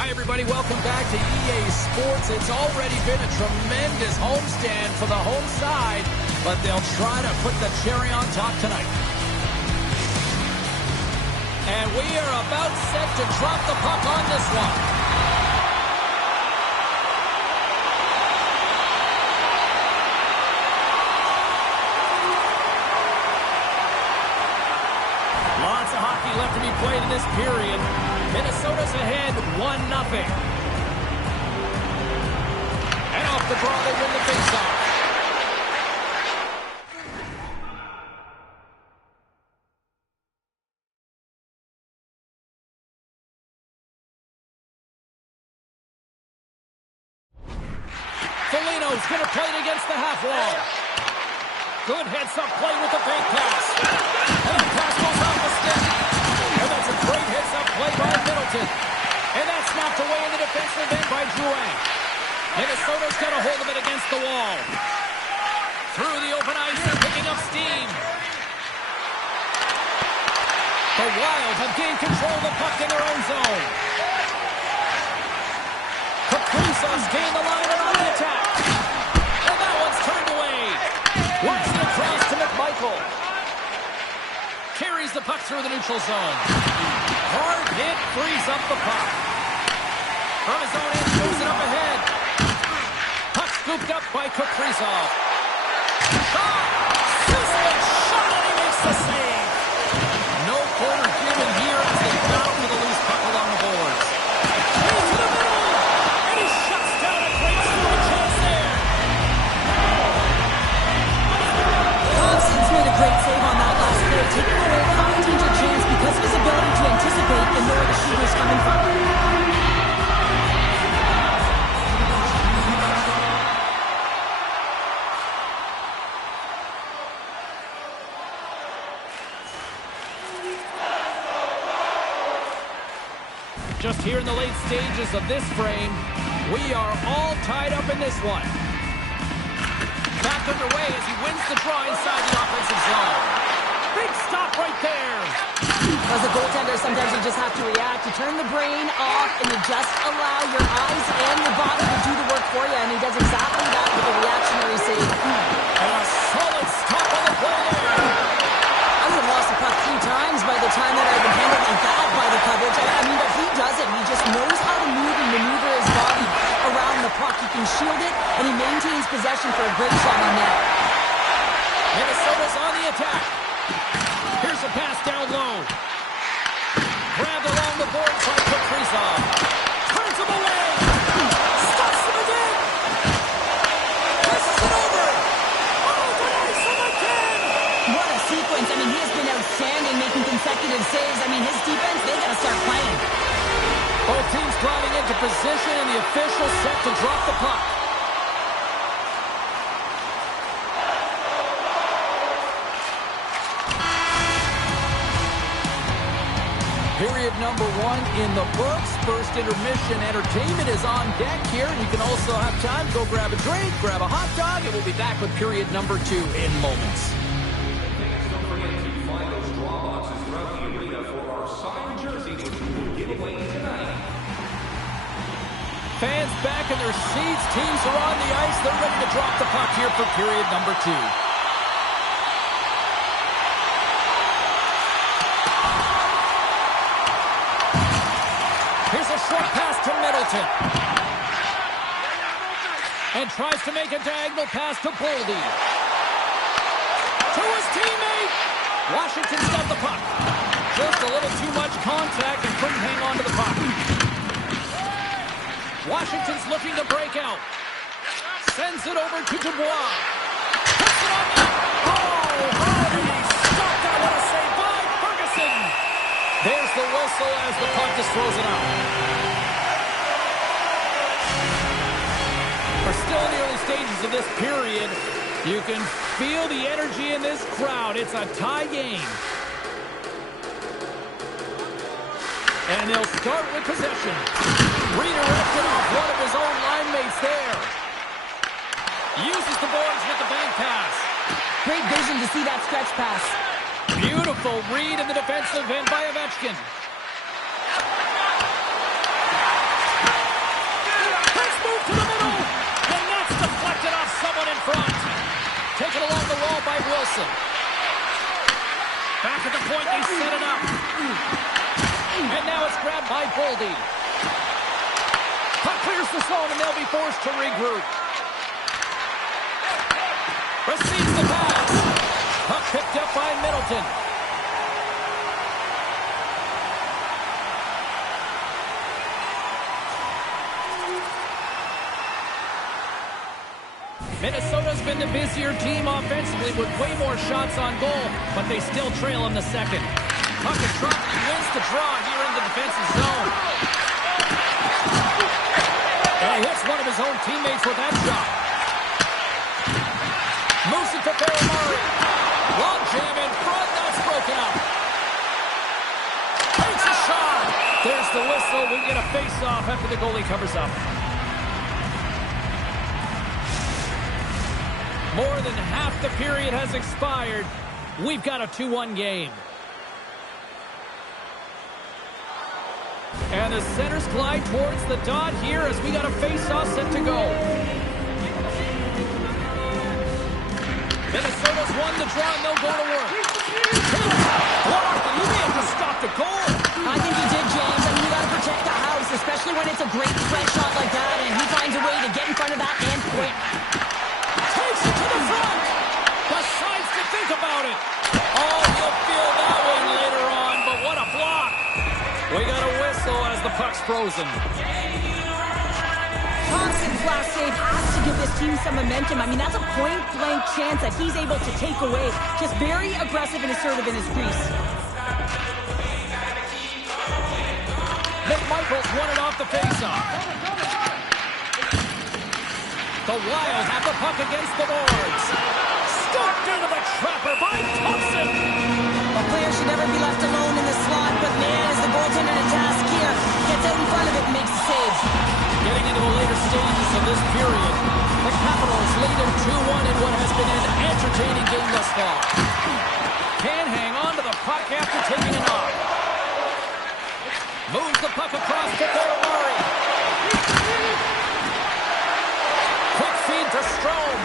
Hi, everybody. Welcome back to EA Sports. It's already been a tremendous homestand for the home side, but they'll try to put the cherry on top tonight. And we are about set to drop the puck on this one. Lots of hockey left to be played in this period. Minnesota's ahead 1-0. And off the draw, they win the faceoff. Foligno's going to play it against the half wall. Good heads-up play with the fake pass. And the pass goes off the stick. And that's a great heads-up play by Middleton. And that's knocked away in the defensive end by Drouin. Minnesota's got a hold of it against the wall. Through the open ice, they're picking up steam. The Wild have gained control of the puck in their own zone. Kaprizov's gained the line and on the attack. And that one's turned away. Works it across to McMichael. Carries the puck through the neutral zone. Hard hit frees up the puck. From his own end, moves it up ahead. Puck scooped up by Kaprizov. Shot! Sizzling shot, and he makes the save. No quarter given here as they battle for the loose puck along the boards. Into the middle! And he shuts down a great scoring chance there. Thompson's made a great save on that last play, taking away a high-danger chance because of his ability to anticipate and know where the shooter's coming from. Just here in the late stages of this frame, we are all tied up in this one. Back underway as he wins the draw inside the offensive zone. Big stop right there. As a goaltender, sometimes you just have to react. You turn the brain off and you just allow your eyes and your body to do the work for you, and he does exactly that with a reactionary save. And a solid stop on the play there. I would have lost the puck 3 times by the time that I've been handled like that by the coverage. I mean, but he does it. He just knows how to move and maneuver his body around the puck. He can shield it, and he maintains possession for a great shot on net. Minnesota's on the attack. Here's a pass down low. Grabbed along the boards by Kaprizov. Turns him away. Stops him again. Presses it over. Oh, denies him again. What a sequence. I mean, he has been outstanding making consecutive saves. I mean, his defense, they got to start playing. Both teams driving into position, and the official set to drop the puck. Period number 1 in the books. First intermission entertainment is on deck here. You can also have time to go grab a drink, grab a hot dog, and we'll be back with period number 2 in moments. Don't forget to find those draw boxes throughout the arena for our signed jersey, which we will give away tonight. Fans back in their seats. Teams are on the ice. They're ready to drop the puck here for period number 2. Here's a short pass to Middleton. And tries to make a diagonal pass to Boldy. To his teammate. Washington's got the puck. Just a little too much contact and couldn't hang on to the puck. Washington's looking to break out. Sends it over to Dubois. Puts it on net. Oh, how did he stop that? What a save by Ferguson. There's the whistle as the puck is frozen out. We're still in the early stages of this period. You can feel the energy in this crowd. It's a tie game. And they'll start with possession. Redirected off one of his own line mates there. Uses the boards with the bank pass. Great vision to see that stretch pass. Beautiful read in the defensive end by Ovechkin. now by Wilson. Back at the point, they set it up. And now it's grabbed by Boldy. Puck clears the zone, and they'll be forced to regroup. Receives the pass. Puck picked up by Middleton. Minnesota's been the busier team offensively with way more shots on goal, but they still trail in the second. Puck is dropped, and he wins the draw here in the defensive zone. And he hits one of his own teammates with that shot. Moves it to Murray. Long jam in front, that's broken up. Takes a shot. There's the whistle. We get a face-off after the goalie covers up. More than half the period has expired. We've got a 2-1 game. And the centers glide towards the dot here as we got a face-off set to go. Minnesota's won the draw and they'll go to work. Blocked, and he may have to stop the goal. I think he did, James. I mean, you got to protect the house, especially when it's a great threat shot like that, and he finds a way to get in front of that and quick. Takes it to the front. Decides to think about it. Oh, he'll feel that one later on, but what a block. We got a whistle as the puck's frozen. Thompson's last save has to give this team some momentum. I mean, that's a point-blank chance that he's able to take away. Just very aggressive and assertive in his crease. McMichael's won it off the faceoff. The Wild have the puck against the boards. Stuffed into the trapper by Thompson. A player should never be left alone in the slot, but man, is the goaltender in a task here. Gets out in front of it and makes the save. Getting into the later stages of this period, the Capitals lead in 2-1 in what has been an entertaining game thus far. Can hang on to the puck after taking a knock. Moves the puck across to Murray. Quick feed to Strome.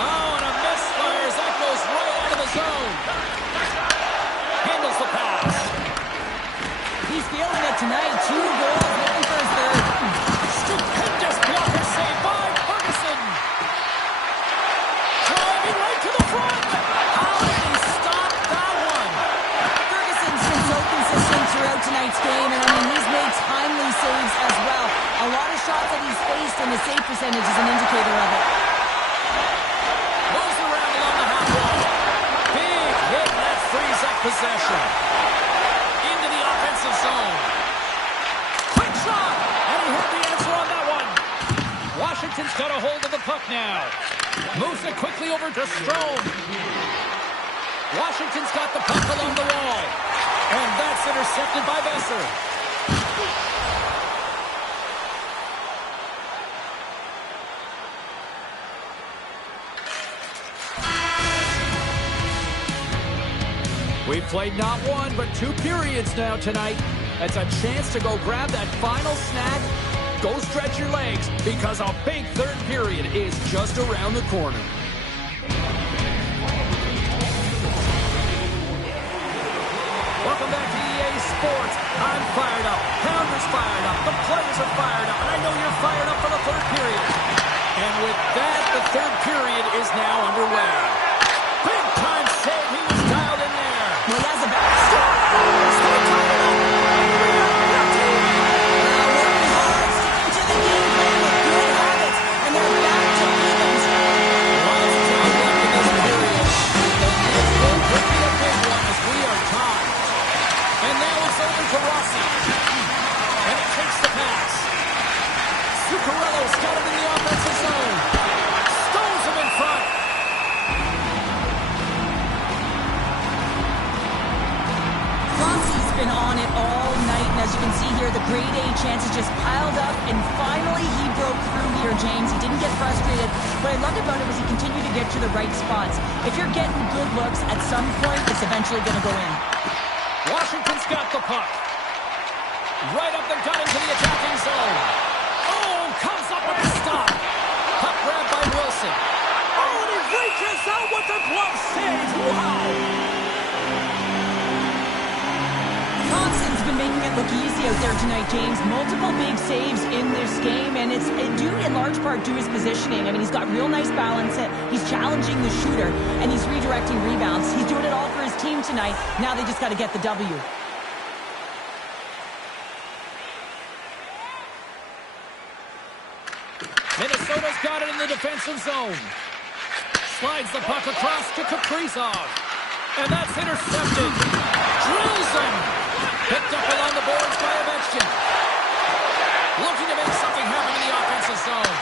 Oh, and a misfire as that goes right out of the zone. Handles the pass. He's feeling it tonight. 2 goals, looking for his third. Stupendous blocker save by Ferguson. Driving right to the front. How did he stop that one? Ferguson's been so consistent throughout tonight's game, and I mean, he's made timely saves as well. A lot of shots that he's faced, and his save percentage is an indicator of it. Moves around along the half wall. Big hit, and that frees up possession. Into the offensive zone. Quick shot, and he had the answer on that one. Washington's got a hold of the puck now. Moves it quickly over to Strome. Washington's got the puck along the wall. And that's intercepted by Besser. We've played not one, but 2 periods now tonight. That's a chance to go grab that final snack. Go stretch your legs, because a big third period is just around the corner. Welcome back to EA Sports. I'm fired up. Pounder's fired up. The players are fired up. And I know you're fired up for the third period. And with that, the third period is now underway. Big time save. He was dialed in there. Well, he has a back. Stop! Start tying it up. Working hard, sticking to the game plan with good habits, and they're back to evens. Lots of time left in this period. And this one could be a big one as we are tied. And now it's over to Rossi. And he takes the pass. Zuccarello's got him in the offensive zone. Stones him in front. Rossi's been on it all night, and as you can see here, the grade A chances just piled up, and finally he broke through here, James. He didn't get frustrated. What I loved about it was he continued to get to the right spots. If you're getting good looks, at some point, it's eventually going to go in. Washington's got the puck. Right up the gut into the attacking zone. Oh, comes up with a stop. Puck grabbed by Wilson. Oh, and he reaches out with the glove save. Wow. Thompson's been making it look easy out there tonight, James. Multiple big saves in this game, and it's due in large part to his positioning. I mean, he's got real nice balance. He's challenging the shooter, and he's redirecting rebounds. He's doing it all for his team tonight. Now they just got to get the W. Minnesota's got it in the defensive zone. Slides the puck across to Kaprizov. And that's intercepted. Drills him. Picked up along the boards by Ovechkin. Looking to make something happen in the offensive zone.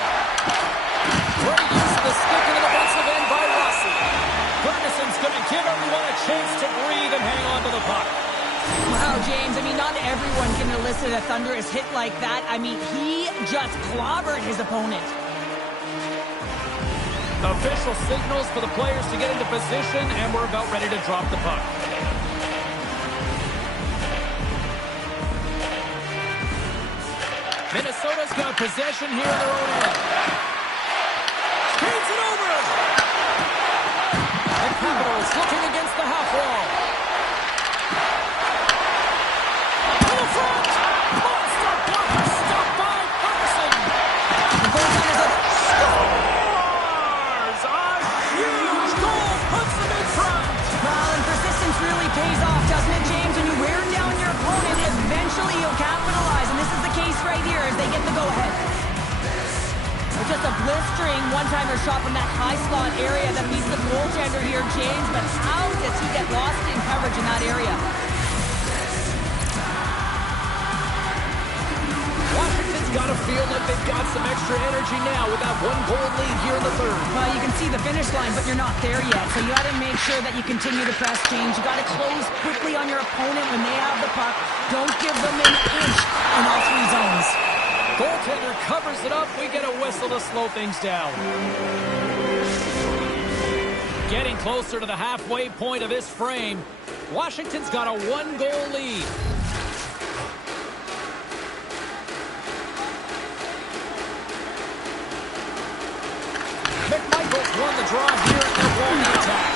Great use of the stick in the defensive end by Rossi. Ferguson's going to give everyone a chance to breathe and hang on to the puck. Wow, James, I mean, not everyone can elicit a thunderous hit like that. I mean, he just clobbered his opponent. Official signals for the players to get into position, and we're about ready to drop the puck. Minnesota's got possession here in their own end. Skates it over! The Capitals looking against the half wall. To the front! Monster blocker stopped by Ferguson! The goaltender's up. Scores! A huge goal puts them in front! Well, and persistence really pays off, doesn't it, James? When you wear down your opponent, eventually you'll capitalize, and this is the case right here as they get the go-ahead. It's just a blistering one-timer shot from that high slot area that beats the goaltender here, James, but how does he get lost in coverage in that area? Washington's got to feel like they've got some extra energy now with that one-goal lead here in the third. Well, you can see the finish line, but you're not there yet, so you got to make sure that you continue to press, James. You got to close quickly on your opponent when they have the puck. Don't give them an inch in all three zones. Goaltender covers it up. We get a whistle to slow things down. Getting closer to the halfway point of this frame. Washington's got a one-goal lead. McMichael's won the draw here at their wall attack.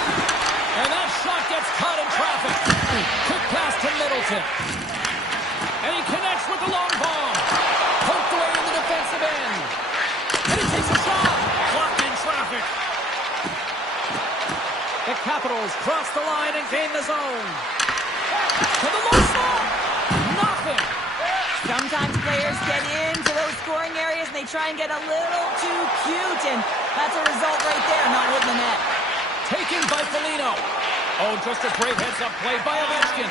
And that shot gets caught in traffic. Quick pass to Middleton. And he connects with the long bomb. Poked away in the defensive end. And he takes a shot. Blocked in traffic. The Capitals cross the line and gain the zone. To the low slot. Nothing. Sometimes players get into those scoring areas and they try and get a little too cute, and that's a result right there, not hitting the net. Taken by Foligno. Oh, just a great heads-up play by Ovechkin.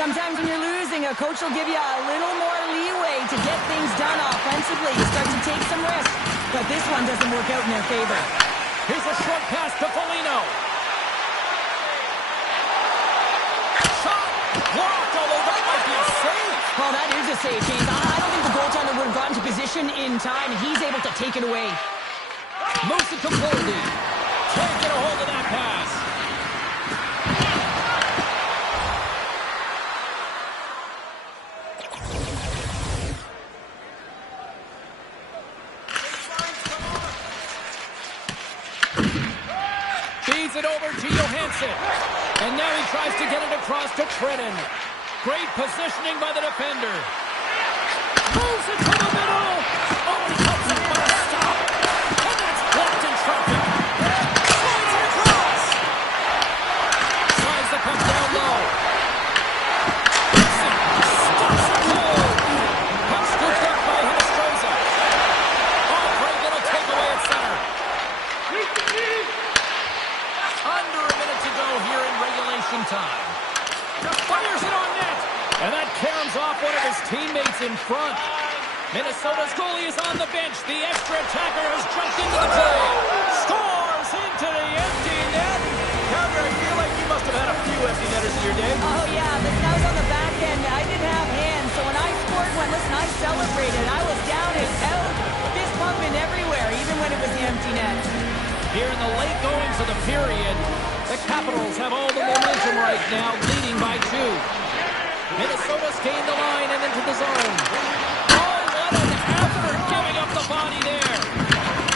Sometimes when you're losing, a coach will give you a little more leeway to get things done offensively. You start to take some risks, but this one doesn't work out in their favor. Here's a short pass to Foligno. Shot blocked, although that might be a save. Well, that is a save, James. I don't think the goaltender would have gotten to position in time, and he's able to take it away. Moves it to Boldy. Can't get a hold of that pass. Feeds it over to Johansson. And now he tries to get it across to Trennan. Great positioning by the defender. Moves it to the middle. Oh, he comes up with a stop. And that's blocked in traffic. Slides it across. Slides the puck down low. Gibson stops it cold. Puck scooped up by Hinostroza. Oh, great little takeaway at center. Under a minute to go here in regulation time. Fires it on net. And that caroms off one of his teammates in front. Minnesota's goalie is on the bench. The extra attacker has jumped into the play. Scores into the empty net. Calgary, I feel like you must have had a few empty netters in your day. Oh, yeah, listen, I was on the back end. I didn't have hands, so when I scored one, listen, I celebrated. I was down and out, fist pumping everywhere, even when it was the empty net. Here in the late goings of the period, the Capitals have all the momentum right now, leading by 2. Minnesota's gained the line and into the zone. Oh, what an effort giving up the body there.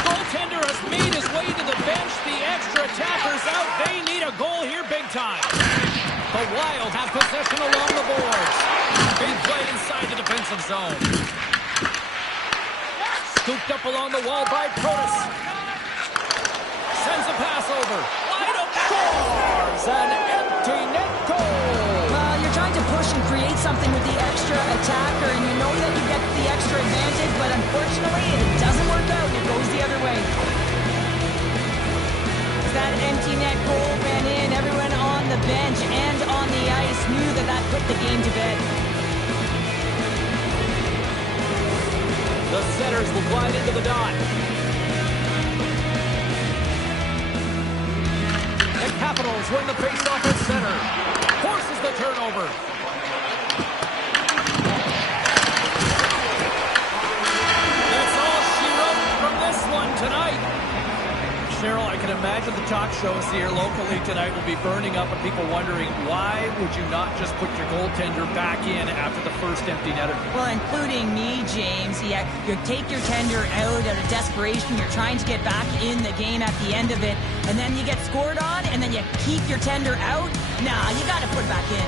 Goaltender has made his way to the bench. The extra attackers out. They need a goal here big time. The Wild have possession along the boards. Big play inside the defensive zone. Scooped up along the wall by Protas. Sends a pass over. Wide open. Scores! An empty net goal. You're trying to push and create something with the extra attacker, and you know that you get the extra advantage, but unfortunately, it doesn't work out. It goes the other way. As that empty net goal ran in, everyone on the bench and on the ice knew that that put the game to bed. The setters will glide into the dot. The Capitals win the faceoff at center. Forces the turnover. That's all she wrote from this one tonight. Cheryl, I can imagine the talk shows here locally tonight will be burning up and people wondering, why would you not just put your goaltender back in after the first empty netter? Well, including me, James. Yeah, you take your tender out out of desperation. You're trying to get back in the game at the end of it, and then you get scored on, and then you keep your tender out. Nah, you got to put it back in.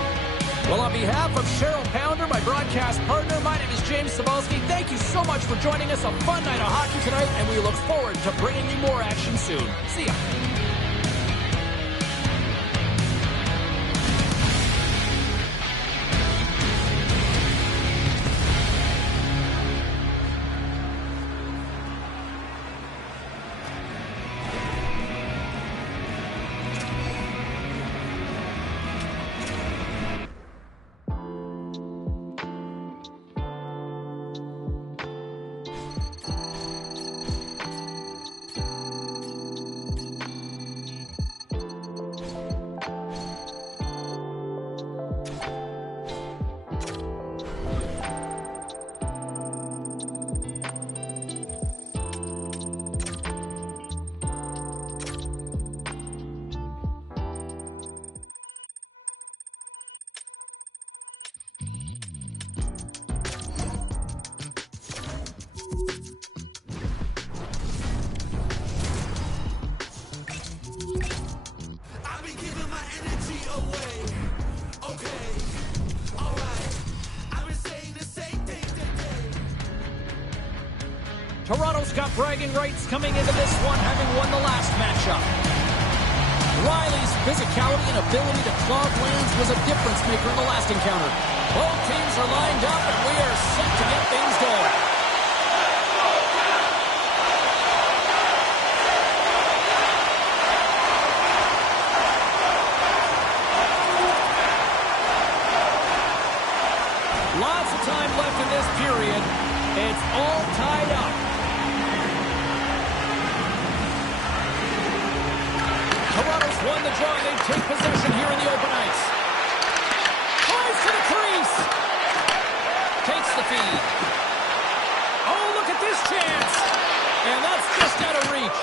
Well, on behalf of Cheryl Pounder, my broadcast partner, my name is James Cebulski. Thank you so much for joining us. A fun night of hockey tonight, and we look forward to bringing you more action soon. See ya. Toronto's got bragging rights coming into this one, having won the last matchup. Riley's physicality and ability to clog lanes was a difference maker in the last encounter. Both teams are lined up, and we are set to get things going. Lots of time left in this period. It's all tied up. Toronto's won the draw. They take possession here in the open ice. Flies to the crease. Takes the feed. Oh, look at this chance. And that's just out of reach.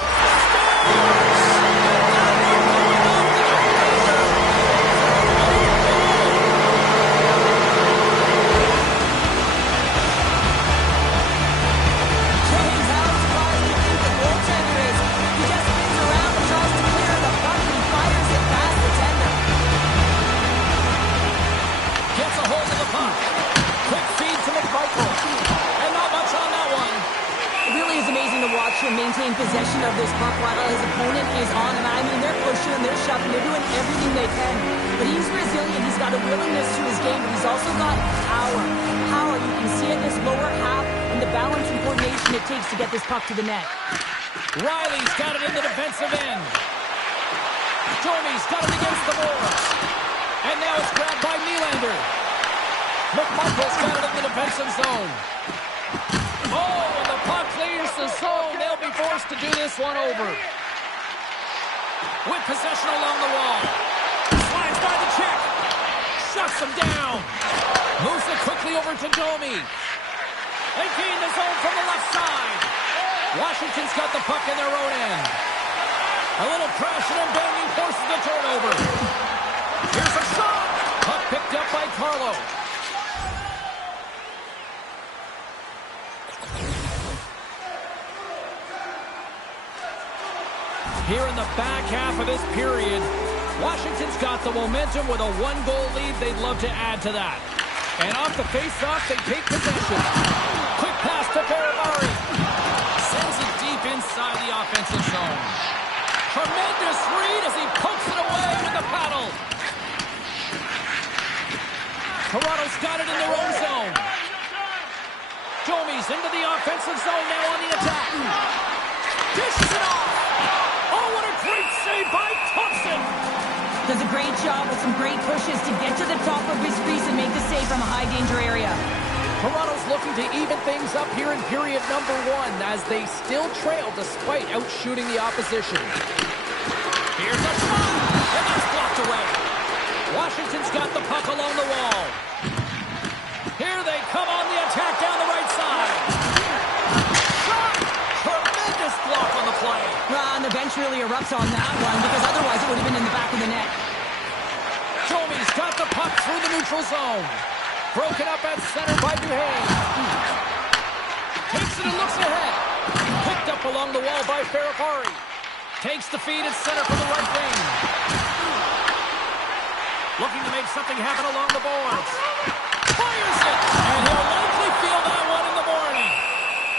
And maintain possession of this puck while his opponent is on him. I mean, they're pushing him, they're shoving, they're doing everything they can. But he's resilient, he's got a willingness to his game, but he's also got power. Power, you can see in this lower half and the balance and coordination it takes to get this puck to the net. Riley's got it in the defensive end. Stormy's got it against the boards. And now it's grabbed by Nylander. McMichael's got it in the defensive zone. Oh, and the puck clears the zone. They'll be forced to do this one over. With possession along the wall. Slides by the check. Shuts him down. Moves it quickly over to Domi. They gain the zone from the left side. Washington's got the puck in their own end. A little crashing and banging forces the turnover. Here's a shot. Puck picked up by Carlo. Here in the back half of this period, Washington's got the momentum with a one-goal lead. They'd love to add to that. And off the face-off, they take possession. Quick pass to Ferrari. Sends it deep inside the offensive zone. Tremendous read as he pokes it away with the paddle. Toronto's got it in their own zone. Domi's into the offensive zone now on the attack. Dishes it off. Oh, what a great save by Thompson. Does a great job with some great pushes to get to the top of his crease and make the save from a high-danger area. Toronto's looking to even things up here in period number 1 as they still trail despite outshooting the opposition. Here's a shot, and that's blocked away. Washington's got the puck along the wall. Here they come on the attack down the right side. Shot! Tremendous block on the play. And the bench really erupts on that one because otherwise it would have been in the back of the net. Domi's got the puck through the neutral zone. Broken up at center by Duhane. Takes it and looks ahead. Picked up along the wall by Ferrari. Takes the feed at center for the right wing. Looking to make something happen along the boards. Fires it! And he'll likely feel that one in the morning.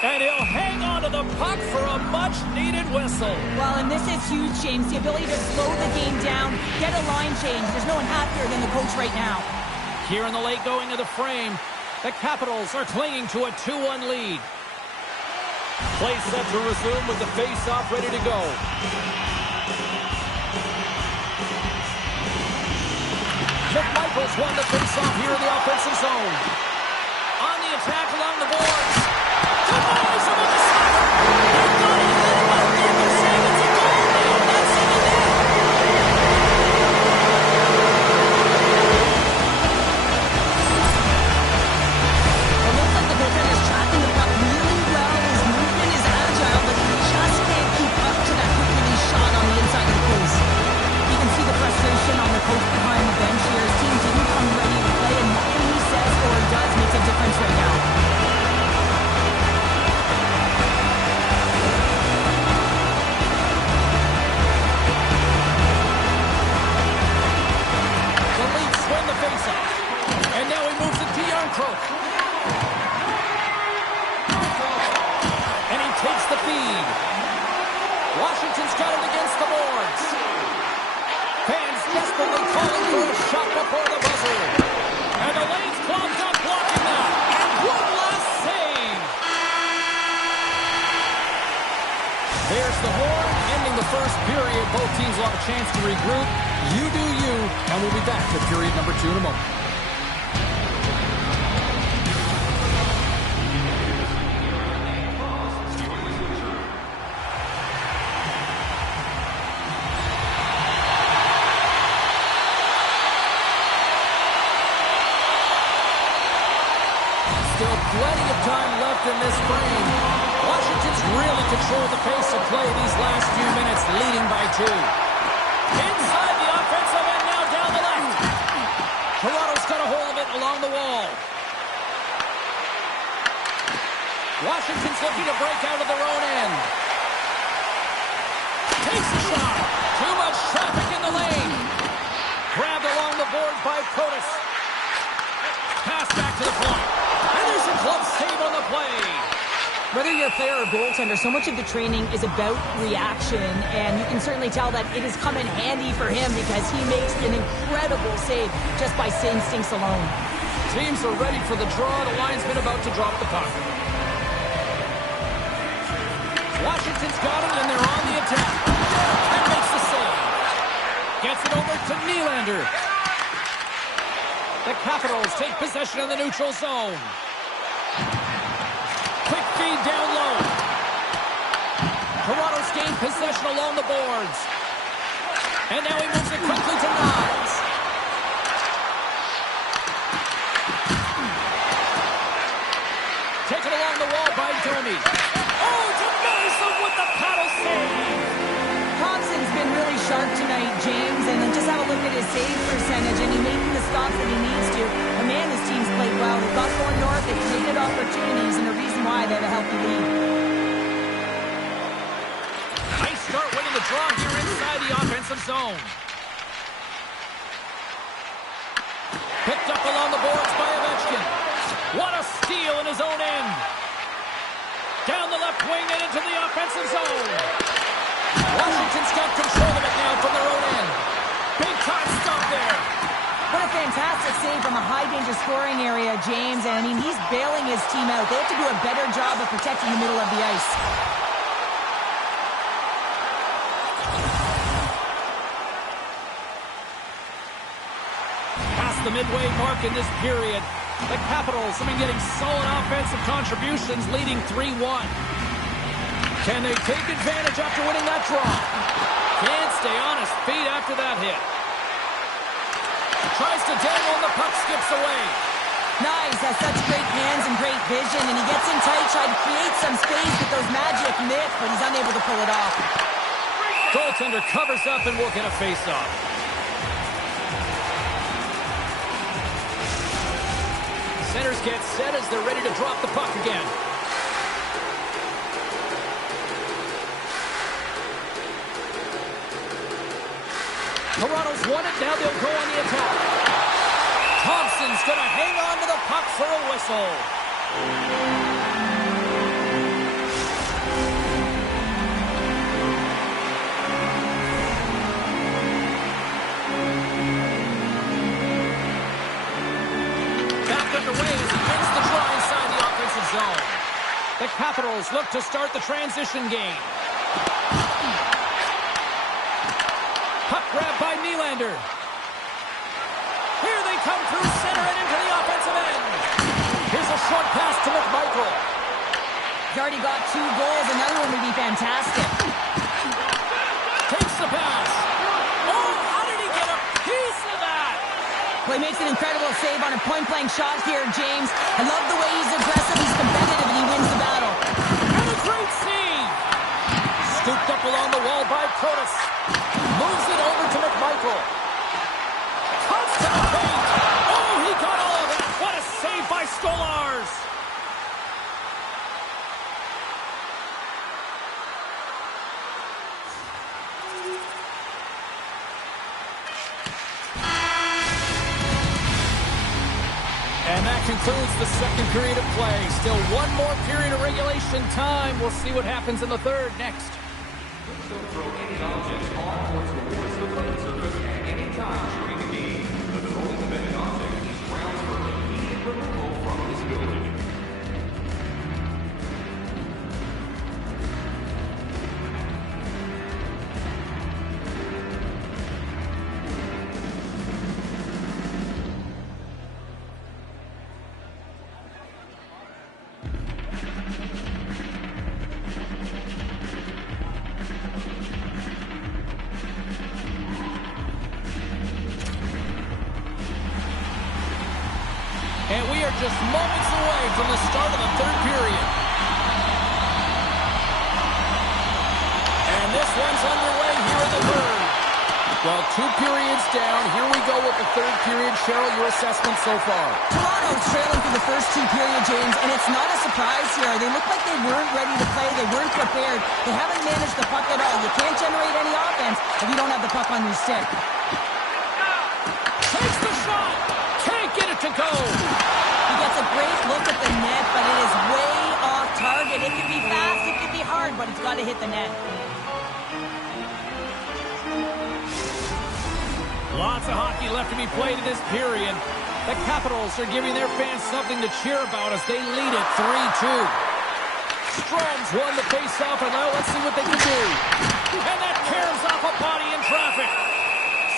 And he'll hang on to the puck for a much-needed whistle. Well, and this is huge, James. The ability to slow the game down, get a line change. There's no one happier than the coach right now. Here in the late going of the frame, the Capitals are clinging to a 2-1 lead. Play set to resume with the face-off ready to go. McMichael's won the face-off here in the offensive zone. On the attack along the boards. Denies him with the slapper. They got it in about there. They're saying it's a goal now. That's in the net. It looks like the goaltender's tracking the puck really well. His movement is agile, but he just can't keep up to that quick release shot on the inside of the crease. You can see the frustration on the coach behind the bench here. His team didn't come ready to play, and nothing he says or does makes a difference right now. The Leafs win the faceoff. And now he moves it to Yarncroke. And he takes the feed. Washington's got it against the boards. Fans desperately calling for a shot before the buzzer. And the lane's clogged up blocking that. And one last save. There's the horn, ending the first period. Both teams will have a chance to regroup. You do you, and we'll be back to period number 2 in a moment. Still plenty of time left in this frame. Washington's really controlled the pace of play these last few minutes, leading by 2. Inside the offensive end now down the left. Toronto's got a hold of it along the wall. Washington's looking to break out of their own end. Takes a shot. Too much traffic in the lane. Grabbed along the boards by Kotis. Pass back to the point. And there's a glove save on the play. Whether you're a player or goaltender, so much of the training is about reaction, and you can certainly tell that it has come in handy for him because he makes an incredible save just by instincts alone. Teams are ready for the draw. The linesman about to drop the puck. Washington's got it, and they're on the attack. And makes the save. Gets it over to Nylander. The Capitals take possession of the neutral zone. Quick feed down low. Toronto's gained possession along the boards. And now he moves it quickly to Nyes. Taken along the wall by Domi. Oh, denies him with the paddle save. Thompson's been really sharp tonight, James, and then just have a look at his save percentage, and he's making the stops that he needs to. The man, his team's played well. They've got going north, they've created opportunities, and the reason why they have a healthy lead. Nice start winning the draw here inside the offensive zone. Picked up along the boards by Ovechkin. What a steal in his own end. Down the left wing and into the offensive zone. Washington's got control of it now from their own end. Big time stop there. What a fantastic save from a high-danger scoring area, James. And, I mean, he's bailing his team out. They have to do a better job of protecting the middle of the ice. Past the midway mark in this period, the Capitals have been getting solid offensive contributions, leading 3-1. Can they take advantage after winning that draw? Can't stay on his feet after that hit. Tries to dangle and the puck skips away. Nice, has such great hands and great vision, and he gets in tight, trying to create some space with those magic mitts, but he's unable to pull it off. Goaltender covers up and will get a face-off. Centers get set as they're ready to drop the puck again. Toronto's won it, now they'll go on the attack. Thompson's going to hang on to the puck for a whistle. Back underway as he wins the draw inside the offensive zone. The Capitals look to start the transition game. Puck grab by Nylander. Here they come through center and into the offensive end. Here's a short pass to McMichael. He's already got 2 goals. Another one would be fantastic. Takes the pass. Oh, how did he get a piece of that? Well, he makes an incredible save on a point-blank shot here, James. I love the way he's aggressive, he's competitive, and he wins the battle. And a great save. Scooped up along the wall by Protas. Moves it over to McMichael. Cuts to the paint. Oh, he got all of that. What a save by Stolarz. And that concludes the second period of play. Still one more period of regulation time. We'll see what happens in the third next. Don't throw any objects on towards the boards of the playing surface at any time during the game. The throwing of any object is grounds for immediate removal from this building. And we are just moments away from the start of the third period. And this one's underway here in the third. Well, 2 periods down. Here we go with the third period. Cheryl, your assessment so far? Toronto's trailing for the first 2 periods, James, and it's not a surprise here. They look like they weren't ready to play. They weren't prepared. They haven't managed the puck at all. You can't generate any offense if you don't have the puck on your stick. Takes the shot. Can't get it to go. He gets a great look at the net, but it is way off target. It can be fast, it can be hard, but it's got to hit the net. Lots of hockey left to be played in this period. The Capitals are giving their fans something to cheer about as they lead it 3-2. Strom's won the faceoff, and now let's see what they can do. And that tears off a body in traffic.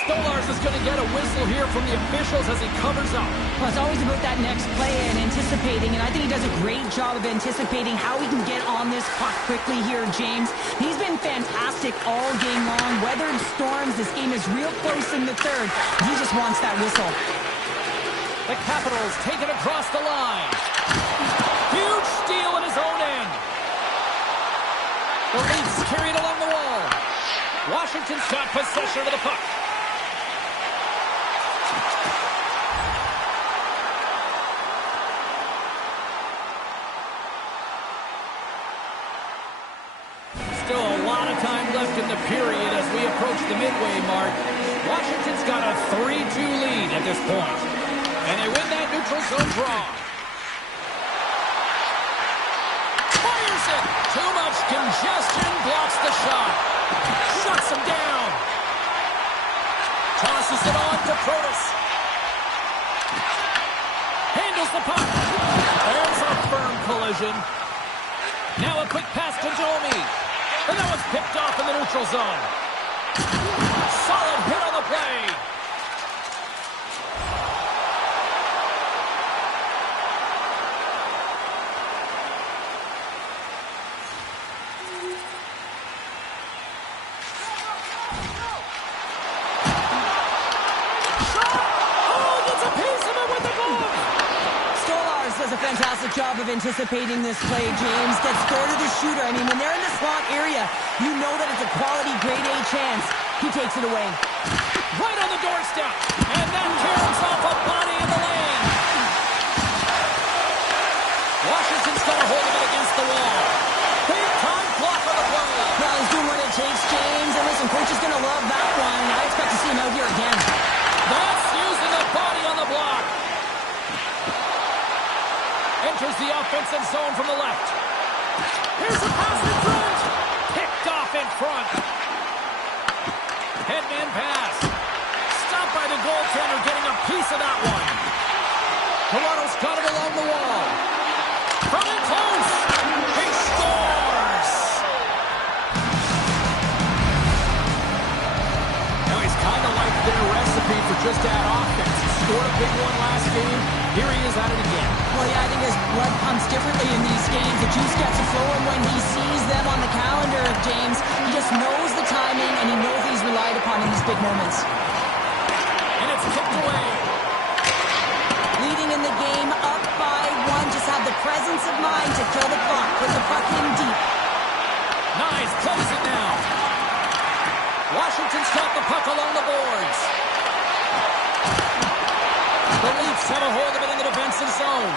Stolarz is going to get a whistle here from the officials as he covers up. Well, it's always about that next play and anticipating, and I think he does a great job of anticipating how he can get on this puck quickly here, James. He's been fantastic all game long, weathered storms. This game is real close in the third. He just wants that whistle. The Capitals take it across the line. Huge steal in his own end. The Leafs carried along the wall. Washington's got possession of the puck. Still a lot of time left in the period as we approach the midway mark. Washington's got a 3-2 lead at this point. And they win that neutral zone draw. Fires it. Too much congestion. Blocks the shot. Shuts him down. Tosses it on to Protas. Handles the puck. There's a firm collision. Now a quick pass to Domi. And that one's picked off in the neutral zone. Solid hit on the play. Does a fantastic job of anticipating this play, James. Gets square to the shooter. I mean, when they're in the slot area, you know that it's a quality grade A chance. He takes it away. Right on the doorstep. And that carries off a body in the lane. Washington's got a hold of it against the wall. Big time block on the play. Well, he's doing what it takes, James. And listen, coach is going to love that one. I expect to see him out here again. That's using the body on the block. Enters the offensive zone from the left. Here's a pass in front. Picked off in front. Headman pass. Stopped by the goaltender, getting a piece of that one. Toronto's got it along the wall. From in close. He scores. Now he's kind of like their recipe for just that offense. He scored a big one last game. Here he is at it again. Well, yeah, I think his blood pumps differently in these games. The juice gets flowing when he sees them on the calendar, James. He just knows the timing, and he knows he's relied upon in these big moments. And it's kicked away. Leading in the game, up by one. Just have the presence of mind to kill the clock. Put the puck in deep. Nice. Close it now. Washington's got the puck along the boards. The Leafs have a hold of it in the defensive zone.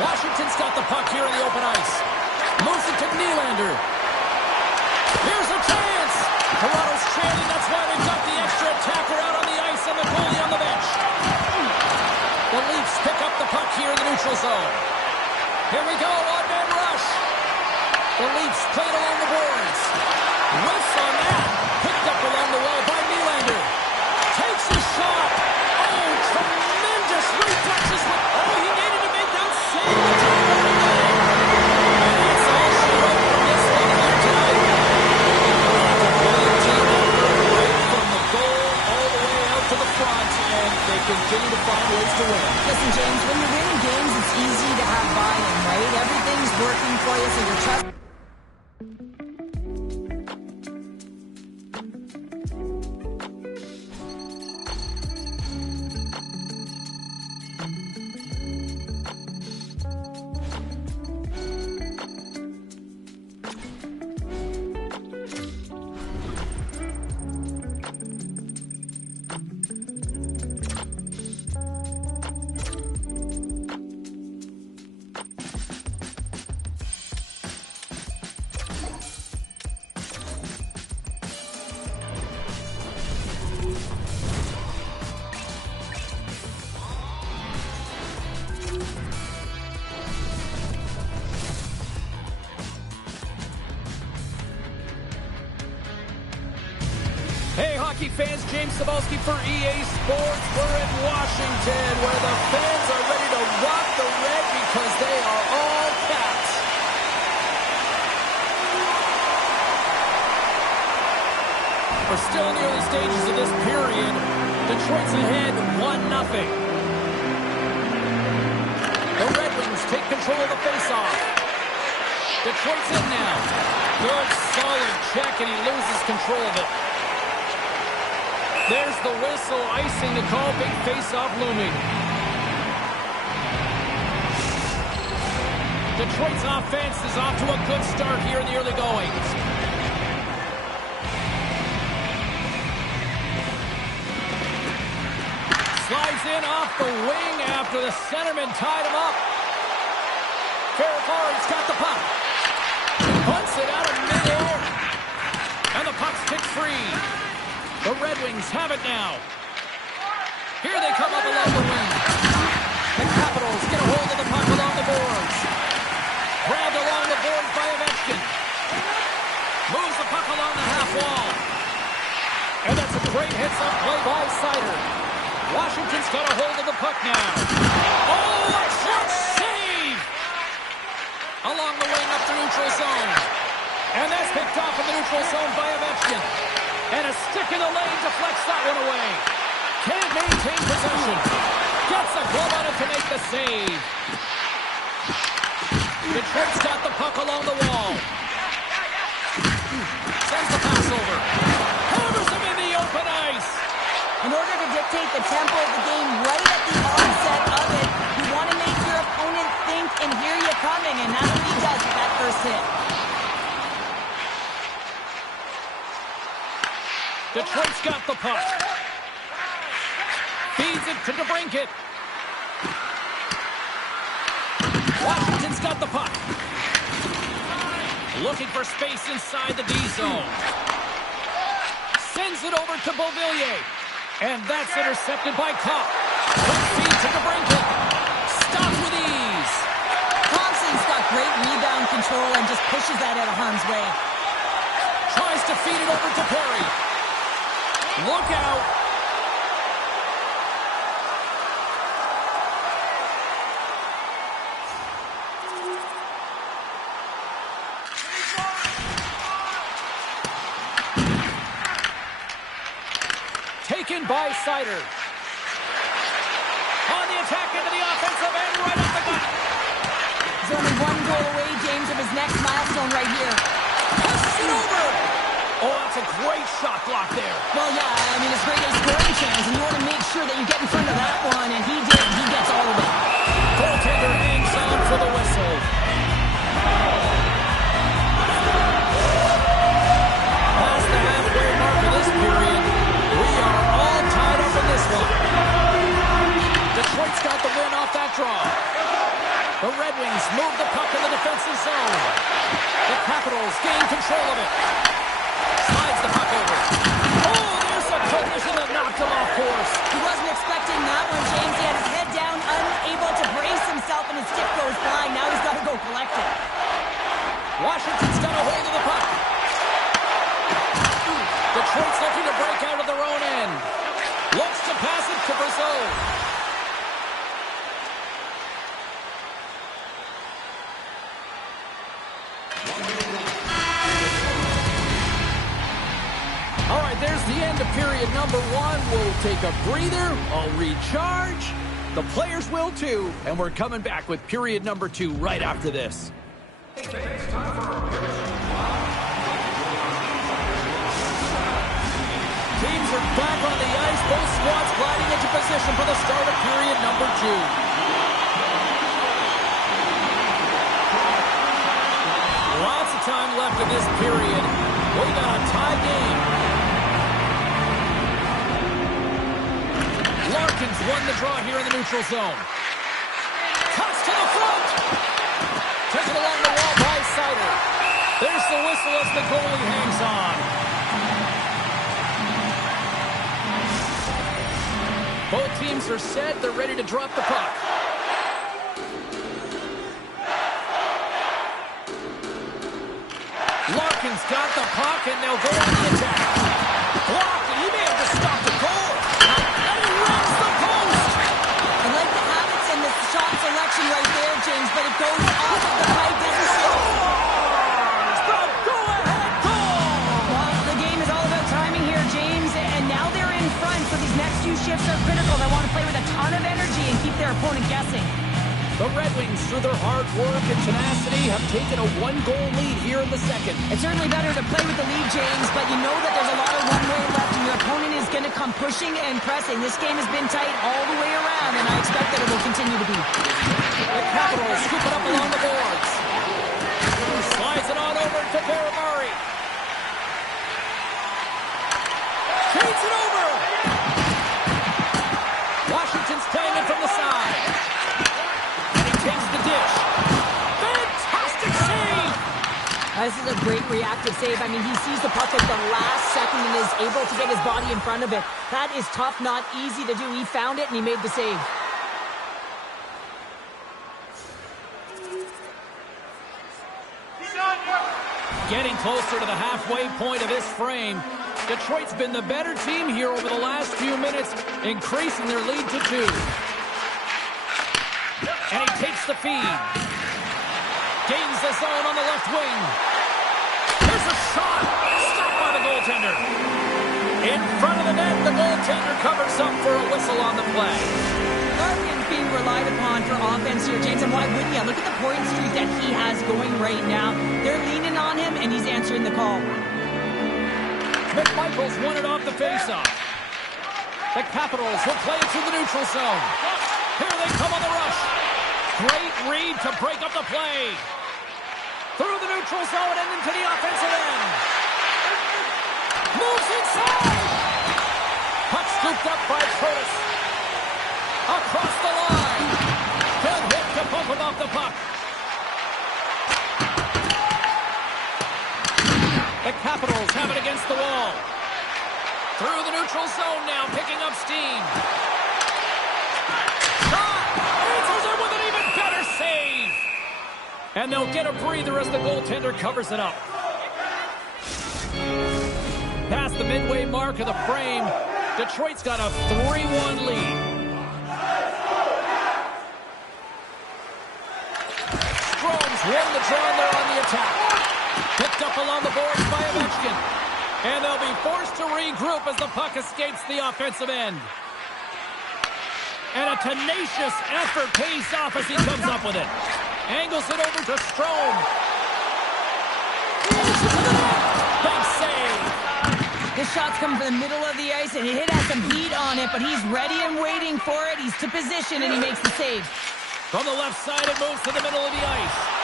Washington's got the puck here in the open ice. Moves it to Nylander. Here's a chance. Toronto's chanting. That's why they've got the extra attacker out on the ice and the goalie on the bench. The Leafs pick up the puck here in the neutral zone. Here we go. One-man rush. The Leafs play it along the boards. Whiffs on that. Picked up along the wall by Nylander. Takes a shot. Oh, tremendous reflexes with all he needed to make that save. And that's all she wrote from this one here tonight. The team effort right from the goal all the way out to the front, and they continue to find ways to win. Listen, James, when you're winning games, it's easy to have buy-in, right? Everything's working for you, so you're trusting. Hey, hockey fans, James Cebulski for EA Sports. We're in Washington, where the fans are ready to rock the red because they are all caps. We're still in the early stages of this period. Detroit's ahead 1-0. The Red Wings take control of the faceoff. Detroit's in now. Good, solid check, and he loses control of it. There's the whistle, icing to call, big face-off looming. Detroit's offense is off to a good start here in the early goings. Slides in off the wing after the centerman tied him up. Ferrari's got the puck. Punts it out of midair. And stick free. The Red Wings have it now. Here they come up along the wing. The Capitals get a hold of the puck along the boards. Grabbed along the boards by Ovechkin. Moves the puck along the half wall. And that's a great hits-up play by Seider. Washington's got a hold of the puck now. Oh, a shot save! Along the wing up the neutral zone. And that's picked off in the neutral zone by Ovechkin. And a stick in the lane deflects that one away. Can't maintain possession. Gets a glove on it to make the save. Detroit's got the puck along the wall. Sends the pass over. Hammers him in the open ice. In order to dictate the tempo of the game right at the onset of it, you want to make your opponent think and hear you coming, and that's what he does with that first hit. Detroit's got the puck. Feeds it to DeBrincat. Washington's got the puck. Looking for space inside the D zone. Sends it over to Beauvillier. And that's intercepted by Kopp. Quick feed to DeBrincat. Stopped with ease. Thompson's got great rebound control and just pushes that out of harm's way. Tries to feed it over to Perry. Look out. Taken by Seider. On the attack into the offensive end, right up the gut. He's only one goal away, James, of his next milestone right here. Passes it over. Oh, that's a great shot block there. Well, yeah, I mean, it's great a scoring chance, and you want to make sure that you get in front of that one, and he did. He gets all of it. Goaltender hangs on for the whistle. Past the halfway mark of this period, we are all tied up in this one. Detroit's got the win off that draw. The Red Wings move the puck in the defensive zone. The Capitals gain control of it. Slides the puck over. Oh, there's a collision that knocked him off course. He wasn't expecting that one, James. He had his head down, unable to brace himself, and his stick goes flying. Now he's got to go collect it. Washington's got a hold of the puck. Detroit's looking to break out of their own end. Looks to pass it to Brazeau. All right, there's the end of period number one. We'll take a breather. I'll recharge. The players will too. And we're coming back with period number two right after this. Teams are back on the ice. Both squads gliding into position for the start of period number two. Lots of time left in this period. We got a tie game. Larkin's won the draw here in the neutral zone. Toss to the front. Taken along the wall by Seider. There's the whistle as the goalie hangs on. Both teams are set. They're ready to drop the puck. Larkin's got the puck, and they'll go on the attack. Blocked, and he may have just stopped the goal. And he runs the post. I like the habits and the shot selection right there, James, but it goes off of the pipe, doesn't it? The go-ahead goal. Well, the game is all about timing here, James, and now they're in front, so these next few shifts are critical. They want to play with a ton of energy and keep their opponent guessing. The Red Wings, through their hard work and tenacity, have taken a one-goal lead here in the second. It's certainly better to play with the lead, James, but you know that there's a lot of one-way left, and your opponent is going to come pushing and pressing. This game has been tight all the way around, and I expect that it will continue to be. The Capitals scoop it up along the boards. Slides it on over to Murray. Feeds it over. Washington's playing it from the side. And he takes the dish. Fantastic save. This is is a great reactive save. I mean, he sees the puck at the last second and is able to get his body in front of it. That is tough, not easy to do. He found it and he made the save. Getting closer to the halfway point of this frame. Detroit's been the better team here over the last few minutes, increasing their lead to 2. And he takes the feed. Gains the zone on the left wing. Here's a shot. Stopped by the goaltender. In front of the net, the goaltender covers up for a whistle on the play. Larkin's being relied upon for offense here, James, and why wouldn't you? Look at the point streak that he has going right now. They're leaning on him, and he's answering the call. McMichael's won it off the faceoff. The Capitals will play it through the neutral zone. Here they come on the rush. Great read to break up the play. Through the neutral zone and into the offensive end. Moves inside. Puck scooped up by Curtis. Across the line. Good hit to bump him off the puck. The Capitals have it against the wall. Through the neutral zone now, picking up steam. Shot! Answers it with an even better save! And they'll get a breather as the goaltender covers it up. Past the midway mark of the frame, Detroit's got a 3-1 lead. Strome's won the draw there on the attack. Picked up along the boards by Ovechkin. And they'll be forced to regroup as the puck escapes the offensive end. And a tenacious effort pays off as he comes up with it. Angles it over to Strome. Big save. This shot's coming from the middle of the ice, and it has some heat on it, but he's ready and waiting for it. He's to position, and he makes the save. From the left side, it moves to the middle of the ice.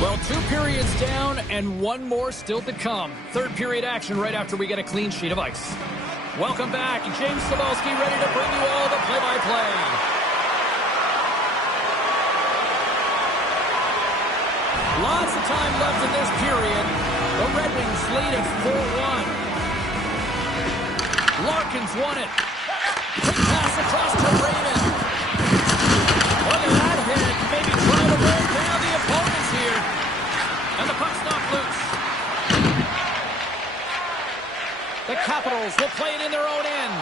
Well, 2 periods down and 1 more still to come. Third period action right after we get a clean sheet of ice. Welcome back. James Cybulski ready to bring you all the play-by-play. Lots of time left in this period. The Red Wings lead at 4-1. Larkin's won it. Quick pass across to Raymond. Look at that hit. Maybe trying to roll down the opponents here. And the puck's knocked loose. The Capitals will play it in their own end.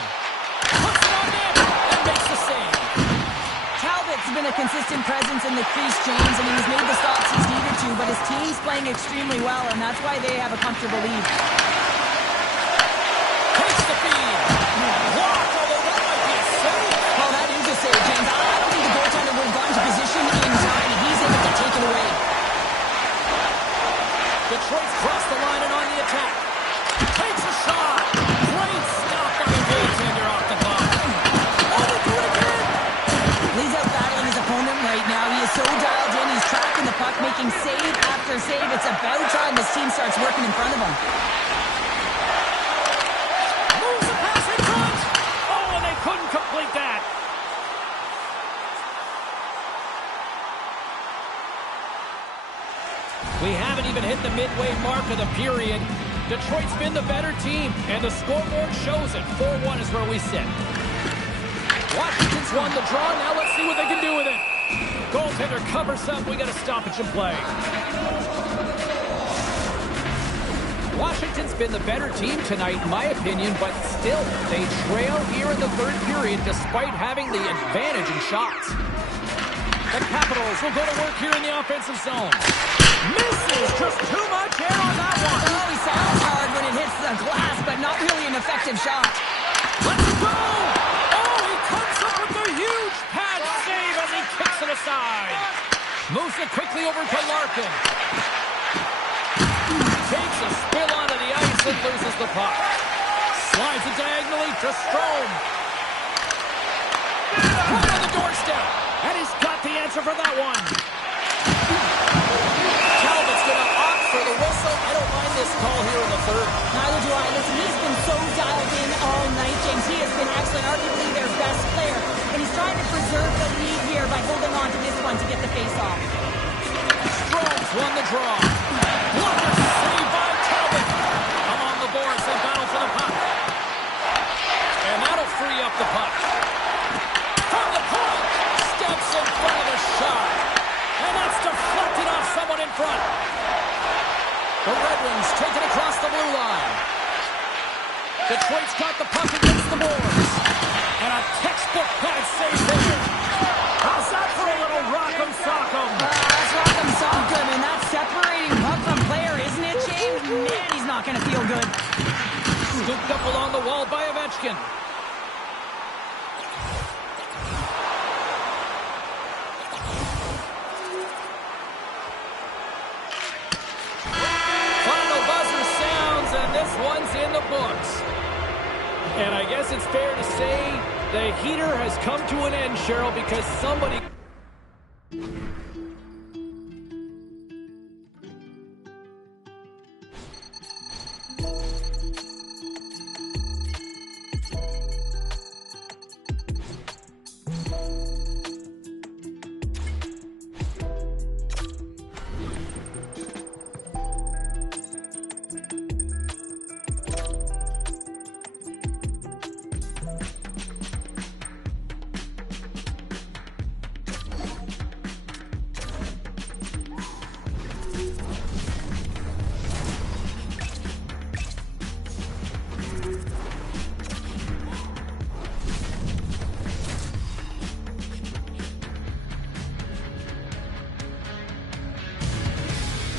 Puts it on net and makes the save. Talbot's been a consistent presence in the crease, James. I mean, he's made the stops he's needed to, but his team's playing extremely well, and that's why they have a comfortable lead. Takes the feed. Blocked, although that might be a save. Well, that is a save, James. I don't think the goaltender would have gotten to position in time, and he's able to take it away. Detroit's crossed the line and on the attack. Takes a shot. Great stop by the goaltender off the puck. Oh, they do it again. He's out battling his opponent right now. He is so dialed in. He's tracking the puck, making save after save. It's about time this team starts working in front of him. Moves the pass in front. Oh, and they couldn't complete that. We haven't even hit the midway mark of the period. Detroit's been the better team, and the scoreboard shows it. 4-1 is where we sit. Washington's won the draw. Now let's see what they can do with it. Goaltender covers up. We got a stoppage in play. Washington's been the better team tonight, in my opinion, but still, they trail here in the third period despite having the advantage in shots. The Capitals will go to work here in the offensive zone. Misses, just too much air on that one. Oh, he sounds hard when it hits the glass, but not really an effective shot. Let's go! Oh, he comes up with a huge pad save as he kicks it aside. Moves it quickly over to Larkin. Takes a spill onto the ice and loses the puck. Slides it diagonally to Strome. Right on the doorstep. And he's got the answer for that one. Talbot's going to opt for the whistle. I don't mind this call here in the third. Neither do I. Listen, he's been so dialed in all night, James. He has been excellent, arguably their best player. And he's trying to preserve the lead here by holding on to this one to get the face-off. Strome's won the draw. Blocker save by Talbot. Along the boards, they battle for the puck. And that'll free up the puck. From the point, steps in front of the shot. And that's deflected off someone in front. The Red Wings take it across the blue line. Detroit's got the puck against the boards. And a textbook pad save there. How's that for a little rock'em sock'em? That's rock'em sock'em, and that's separating puck from player, isn't it, James? Man, he's not going to feel good. Scooped up along the wall by Ovechkin. Final buzzer sounds, and this one's in the books. And I guess it's fair to say the heater has come to an end, Cheryl, because somebody...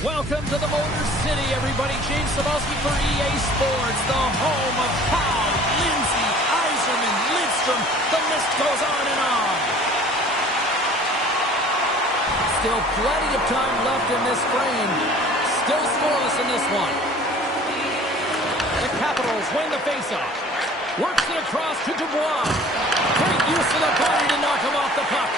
Welcome to the Motor City, everybody. James Cebulski for EA Sports, the home of Howe, Lindsay, Yzerman, Lidstrom. The list goes on and on. Still plenty of time left in this frame. Still scoreless in this one. The Capitals win the faceoff. Works it across to Dubois. Great use of the body to knock him off the puck.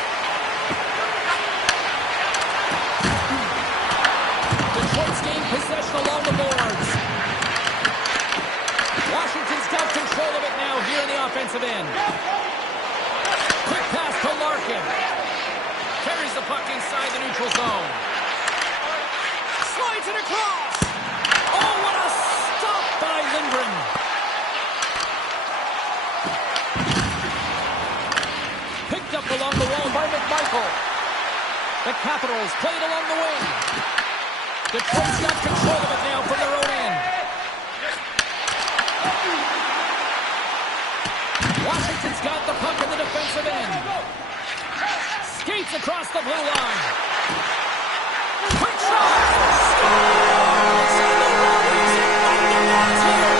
Detroit's gained possession along the boards. Washington's got control of it now here in the offensive end. Quick pass to Larkin. Carries the puck inside the neutral zone. Slides it across. Oh, what a stop by Lindgren. Picked up along the wall by McMichael. The Capitals played along the wing. Detroit's got control of it now from their own end. Washington's got the puck in the defensive end. Skates across the blue line. Quick shot! Scores! And the Red Wings invite the Mavs here.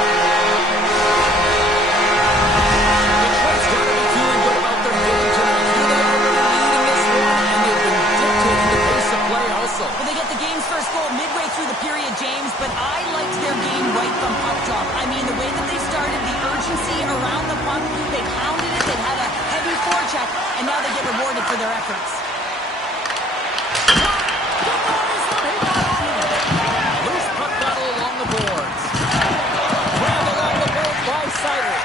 Detroit's got to be feeling good about their game tonight. Here they are leading this one, and they've been dictating the pace of play also. Well, they get the game's first goal midway through the period, James, but I liked their game right from puck drop. I mean, the way that they started, the urgency around the puck, they pounded it, they had a heavy forecheck, and now they get rewarded for their efforts. Loose puck battle along the boards. Grabbed along the boards by Sider.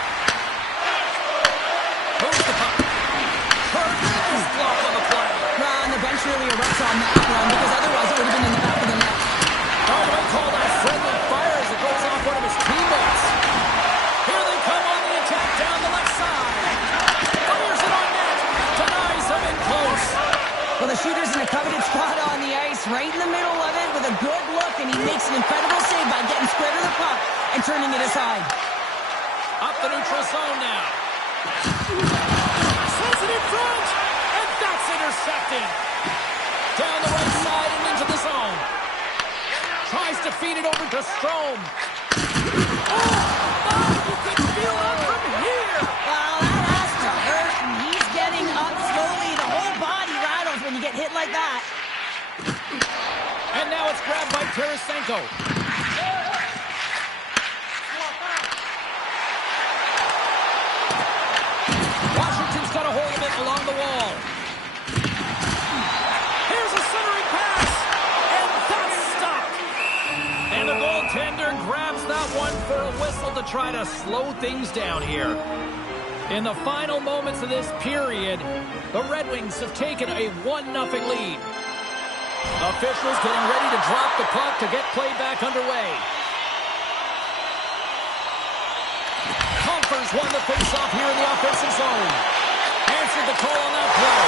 Moves the puck. His glove on the play. Well, and the bench really erupts on that one, because otherwise it would have been in the back of the net. Oh, they call that friendly fire as it goes off one of his teammates. Here they come on the attack down the left side. Fires it on net. Denies him in close. Well, the shooter's in a coveted spot on the ice, right in the middle of it with a good look, and he makes an incredible save by getting square to the puck and turning it aside. Up the neutral zone now. Sends it in front, and that's intercepted. Down the right side and into the zone. Tries to feed it over to Strome. Oh, you can feel it from here. Well, that has to hurt, and he's getting up slowly. The whole body rattles when you get hit like that. And now it's grabbed by Tarasenko. Washington's got a hold of it along the wall. Here's a centering pass, and that's stopped. And the goaltender grabs that one run for a whistle to try to slow things down here. In the final moments of this period, the Red Wings have taken a 1-0 lead. Officials getting ready to drop the puck to get play back underway. Compher's won the faceoff here in the offensive zone. Answered the call on that play.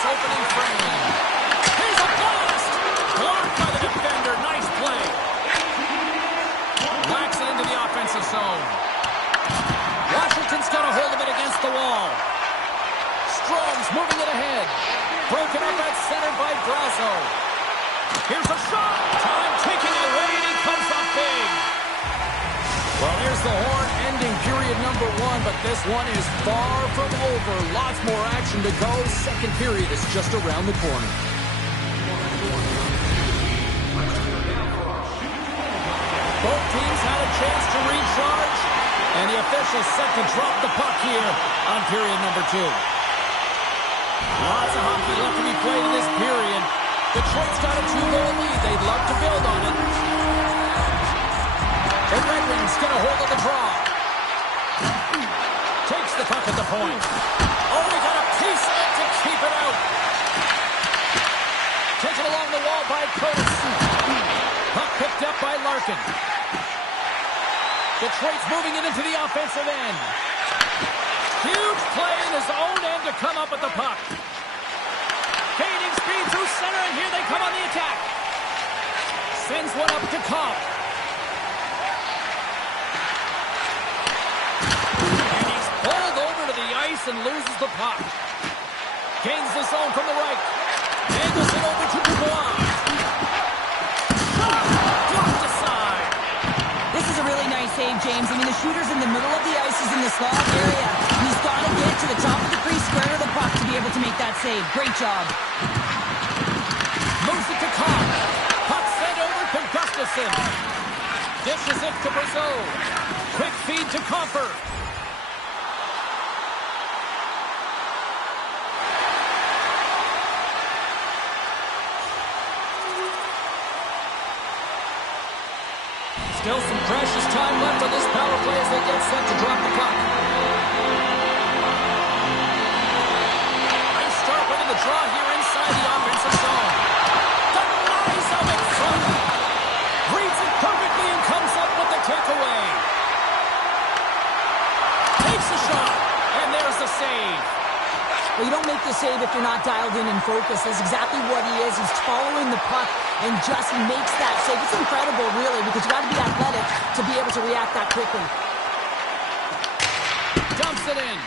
Opening frame. Here's a blast! Blocked by the defender. Nice play. Whacks it into the offensive zone. Washington's got a hold of it against the wall. Strom's moving it ahead. Broken up at center by Brazo. Here's a shot. Time ticking away, and he comes up big. Well, here's the horn ending period number 1, but this one is far from over. Lots more action to go. Second period is just around the corner. Both teams had a chance to recharge, and the officials set to drop the puck here on period number 2. Lots of hockey left to be played in this period. Detroit's got a 2-goal lead. They'd love to build on it. The Red Wings get a hold of the draw. Takes the puck at the point. Oh, we got a piece of it to keep it out. Taken along the wall by Curtis. Puck picked up by Larkin. Detroit's moving it into the offensive end. Huge play in his own end to come up with the puck. Gaining speed through center, and here they come on the attack. Sends one up to Kopp. And loses the puck. Gains the zone from the right. Angles it over to Dubois. Blocked aside. This is a really nice save, James. I mean, the shooter's in the middle of the ice. He's in the slot area. And he's got to get to the top of the crease, square of the puck to be able to make that save. Great job. Moves it to Kopp. Puck sent over to Gustafsson. Dishes it to Brazo. Quick feed to Compher. Still some precious time left on this power play as they get set to drop the puck. Nice start winning the draw here inside the offensive zone. Denies him in front. Reads it perfectly and comes up with the takeaway. Takes a shot, and there's the save. Well, you don't make the save if you're not dialed in and focused. That's exactly what he is. He's following the puck and just makes that save. It's incredible, really, because you got to be athletic to be able to react that quickly. Dumps it in.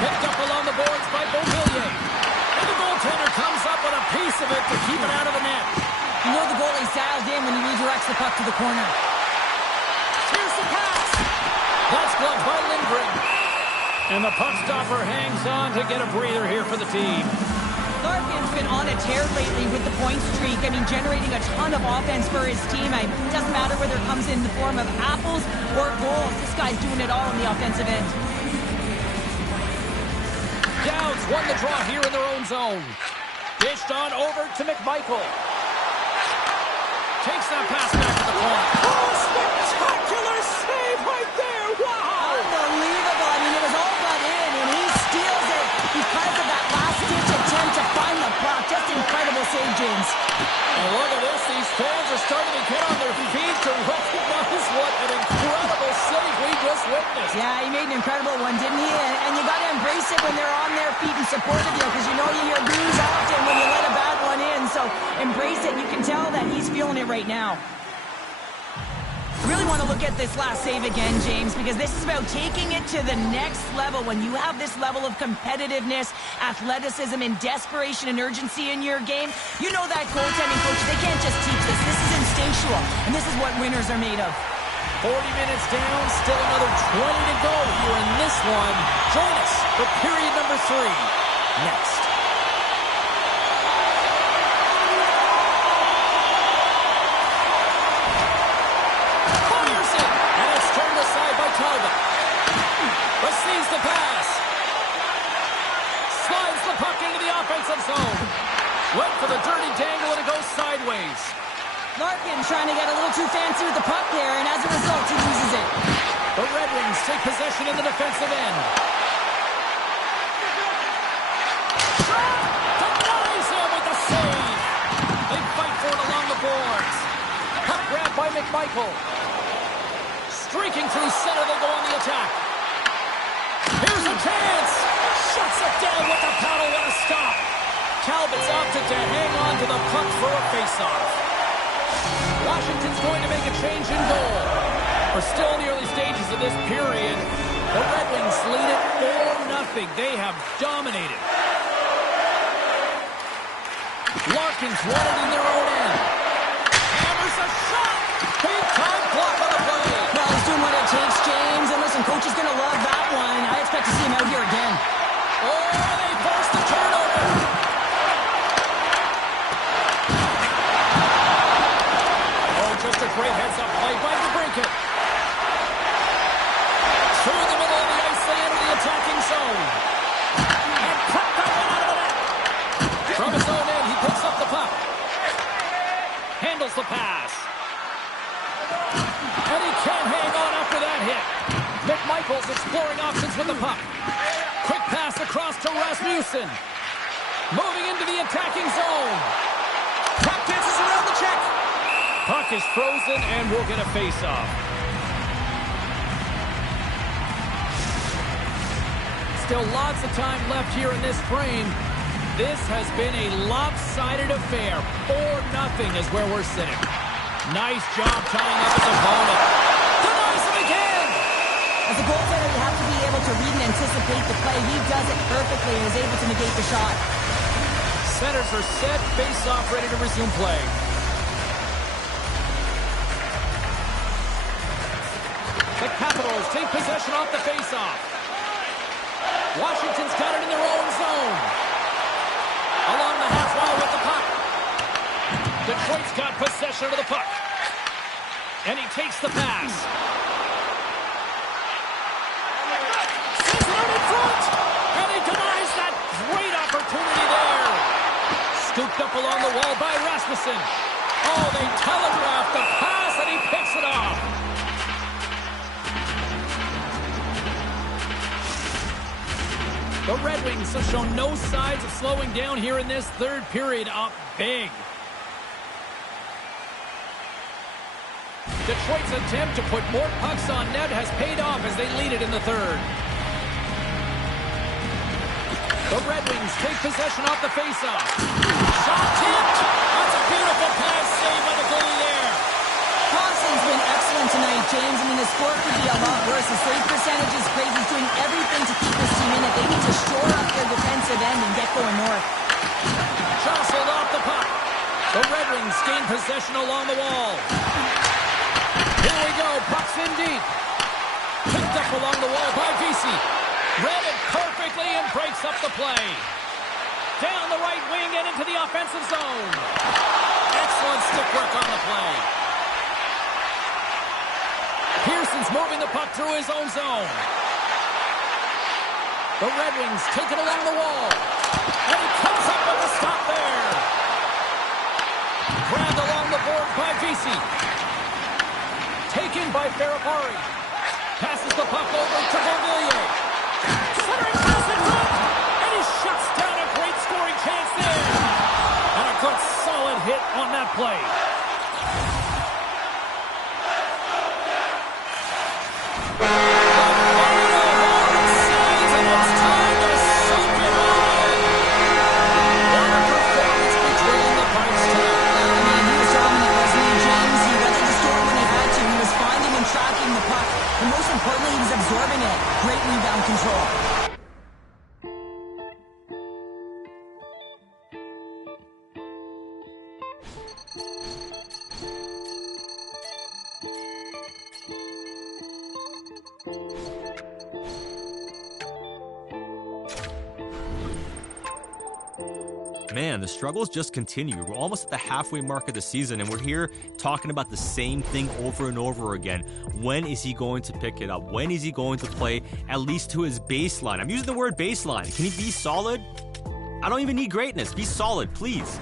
Picked up along the boards by Beauvillier. And the goaltender comes up with a piece of it to keep it out of the net. You know the goalie's dialed in when he redirects the puck to the corner. Here's the pass. That's blocked by Lindgren. And the puck stopper hangs on to get a breather here for the team. Larkin's been on a tear lately with the point streak. I mean, generating a ton of offense for his team. It doesn't matter whether it comes in the form of apples or goals. This guy's doing it all on the offensive end. Downs won the draw here in their own zone. Dished on over to McMichael. Takes that pass back to the corner. Oh, spectacular save right there. Wow. Unbelievable. I mean, it was all but in, and he steals it because of that last-ditch attempt to find the puck. Just incredible save, James. And look at this. These fans are starting to get on their feet to recognize what an incredible save we just witnessed. Yeah, he made an incredible one, didn't he? And you got to embrace it when they're on their feet and supportive you, because you know you hear boos often when you let a bad one in. So embrace it. You can tell that he's feeling it right now. I really want to look at this last save again, James, because this is about taking it to the next level. When you have this level of competitiveness, athleticism, and desperation and urgency in your game, you know that goaltending coach, they can't just teach this. This is instinctual, and this is what winners are made of. 40 minutes down, still another 20 to go here in this one. Join us for period number 3 next. offensive zone. Went for the dirty dangle and it goes sideways. Larkin trying to get a little too fancy with the puck there, and as a result, he loses it. The Red Wings take possession in the defensive end. Denies him with the save. They fight for it along the boards. Puck grabbed by McMichael. Streaking through center, they go on the attack. Here's a chance. Shuts it down with the paddle. What a stop. Talbot's opted to hang on to the puck for a faceoff. Washington's going to make a change in goal. We're still in the early stages of this period. The Red Wings lead it 4-0. They have dominated. Larkin's won it in their own end. Hammers a shot. Big time block on the play. Well, he's doing what it takes, James. And listen, coach is going to love that one. I expect to see him out here again. Oh, they forced the turnover. Just a great heads-up play by DeBrincat. Through the middle of the ice, they enter the attacking zone. And cut that one out of the net. From his own end, he picks up the puck. Handles the pass. And he can't hang on after that hit. McMichael's exploring options with the puck. Quick pass across to Rasmussen. Moving into the attacking zone. Puck dances around the check. Puck is frozen, and we'll get a face-off. Still lots of time left here in this frame. This has been a lopsided affair. 4-0 is where we're sitting. Nice job tying up his opponent. Denies him again! As a goaltender, you have to be able to read and anticipate the play. He does it perfectly and is able to negate the shot. Centers are set, face-off, ready to resume play. The Capitals take possession off the face-off. Washington's got it in their own zone. Along the half wall with the puck. Detroit's got possession of the puck. And he takes the pass. Sends it out in front. And he denies that great opportunity there. Scooped up along the wall by Rasmussen. Oh, they telegraphed the pass and he picks it off. The Red Wings have shown no signs of slowing down here in this third period, up big. Detroit's attempt to put more pucks on net has paid off as they lead it in the third. The Red Wings take possession off the faceoff. Shot tipped. That's a beautiful pass saved by the goalie there. Thompson's been excellent tonight, James. I mean, the score could be a lot worse. His save percentage is crazy. He's doing everything to keep his team in it. They need to shore up their defensive end and get going north. Jostled off the puck. The Red Wings gain possession along the wall. Here we go. Puck's in deep. Picked up along the wall by Vesey. Read it perfectly and breaks up the play. Down the right wing and into the offensive zone. Excellent stick work on the play. Pearson's moving the puck through his own zone. The Red Wings take it along the wall. And he comes up with a stop there. Grabbed along the board by Vesey. Taken by Ferrapari. Passes the puck over to Beauvillier. Centering pass in front. And he shuts down a great scoring chance there. And a good solid hit on that play. And most importantly, he was absorbing it. Great rebound control. Man, the struggles just continue. We're almost at the halfway mark of the season, and we're here talking about the same thing over and over again. When is he going to pick it up? When is he going to play at least to his baseline? I'm using the word baseline. Can he be solid? I don't even need greatness. Be solid, please.